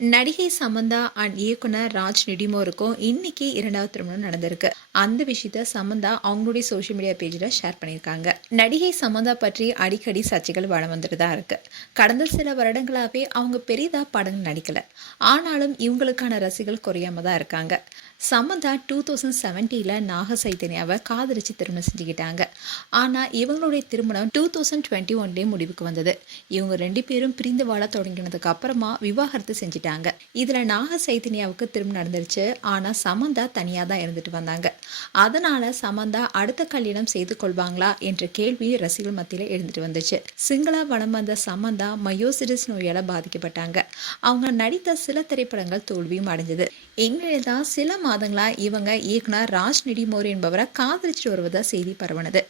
நடிகை சமந்தா அண்ட் இயக்குனர் ராஜ் நெடுமோருக்கும் இன்னைக்கு இரண்டாவது திருமணம் நடந்திருக்கு. அந்த விஷயத்த சமந்தா அவங்களுடைய சோஷியல் மீடியா பேஜில் ஷேர் பண்ணியிருக்காங்க. நடிகை சமந்தா பற்றி அடிக்கடி சர்ச்சைகள் வளம் வந்துட்டு தான் இருக்கு. கடந்த சில வருடங்களாகவே அவங்க பெரிதா படங்கள் நடிக்கல. ஆனாலும் இவங்களுக்கான ரசிகர்கள் குறையாம தான் இருக்காங்க. சமந்தா 2017 நாக சைத்தன்யாவை காதலிச்சு திருமணம் செஞ்சுக்கிட்டாங்க. ஆனால் இவங்களுடைய திருமணம் 2021 முடிவுக்கு வந்தது. இவங்க ரெண்டு பேரும் பிரிந்து வாழ தொடங்கினதுக்கு அப்புறமா விவாகரத்து செஞ்சுட்டாங்க. இதில் நாக சைத்தன்யாவுக்கு திருமணம் நடந்துருச்சு. ஆனால் சமந்தா தனியாக தான் இருந்துட்டு வந்தாங்க. அதனால சமந்தா அடுத்த கல்யாணம் செய்து கொள்வாங்களா என்ற கேள்வி ரசிகர்கள் மத்தியில் எழுந்துட்டு வந்துச்சு. சிங்களா வளம் வந்த சமந்தா மயோசிடிஸ் நோயால் பாதிக்கப்பட்டாங்க. அவங்க நடித்த சில திரைப்படங்கள் தோல்வியும் அடைஞ்சது. இந்நிலையில் தான் சில மாதங்களா இவங்க இயக்குனர் ராஜ் நெடுமோர் என்பவரை காதலிச்சுட்டு வருவதா செய்தி பரவனது.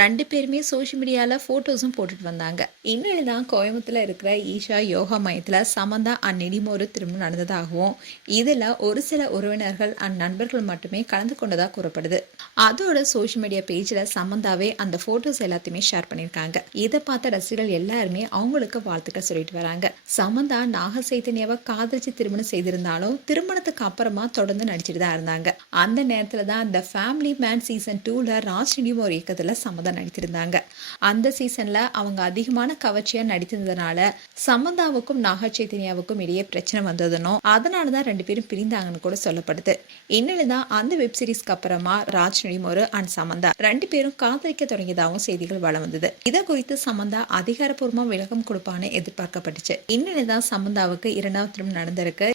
ரெண்டு பேருமே சோஷியல் மீடியாவில் ஃபோட்டோஸும் போட்டுட்டு வந்தாங்க. இந்நிலையில் தான் கோயம்புத்தூர்ல இருக்கிற ஈஷா யோகா மையத்தில் சமந்தா அண்ட் நெடுமோர் திருமணம் நடந்ததாகவும் இதில் ஒரு சில உறவினர்கள் அண்ட் நண்பர்கள் மட்டுமே கலந்து கொண்டதாக கூறப்படுது. அதோட சோஷியல் மீடியா பேஜில் சமந்தாவே அந்த ஃபோட்டோஸ் எல்லாத்தையுமே ஷேர் பண்ணியிருக்காங்க. இதை பார்த்த ரசிகர்கள் எல்லாருமே அவங்களுக்கு வாழ்த்துக்கள் சொல்லிட்டு வராங்க. சமந்தா நாக சைத்தன்யாவை காதலிச்சு திருமணம் செய்திருந்தாலும் திருமணத்துக்கு அப்புறமா தொடர்ந்து நடிச்சிட்டு தான் இருந்தாங்க. அந்த நேரத்தில் தான் இந்த ஃபேமிலி மேன் சீசன் 2ல ராஜ் நெடுமோர் இயக்கத்தில் சமந்தா நடித்திருந்தாங்க. அந்த சீசன்ல அவங்க அதிகமான கவர்ச்சியா நடித்திருந்ததுனால சமந்தாவுக்கும் நாக சைத்தன்யாவுக்கும் இடையே பிரச்சனை வந்ததுனோ அதனால தான் ரெண்டு பேரும் பிரிந்தாங்கன்னு கூட சொல்லப்படுது. இன்னும் தான் அந்த வெப் சீரிஸ்க்கு அப்புறமா ராஜ் நெடுமோர் அண்ட் சமந்தா ரெண்டு பேரும் காதலிக்க தொடங்கியதாகவும் செய்திகள் வளம் வந்தது. இதை குறித்து சமந்தா அதிகாரப்பூர்வமா விளக்கம் கொடுப்பான்னு எதிர்பார்க்கப்பட்டுச்சு. இன்னும் தான் சமந்தாவுக்கு இரண்டாவது திருமணம் நடந்திருக்கு.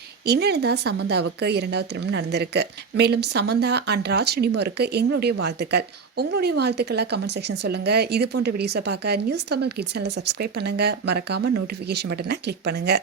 மேலும் சமந்தா அண்ட் ராஜ் நெடுமோருக்கு எங்களுடைய வாழ்த்துக்கள். உங்களுடைய வாழ்த்துக்களை கமெண்ட் செக்ஷன் சொல்லுங்க. இது போன்ற வீடியோஸை பார்க்க நியூஸ் தமிழ் கிட்ஸ் சேனலை சப்ஸ்கிரைப் பண்ணுங்க. மறக்காம நோட்டிஃபிகேஷன் பட்டனை கிளிக் பண்ணுங்க.